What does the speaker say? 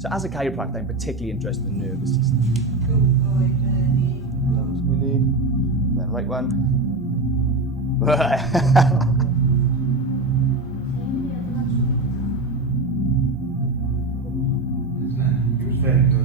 So as a chiropractor, I'm particularly interested in the nervous system. Down to my knee, and then right one. He was very good.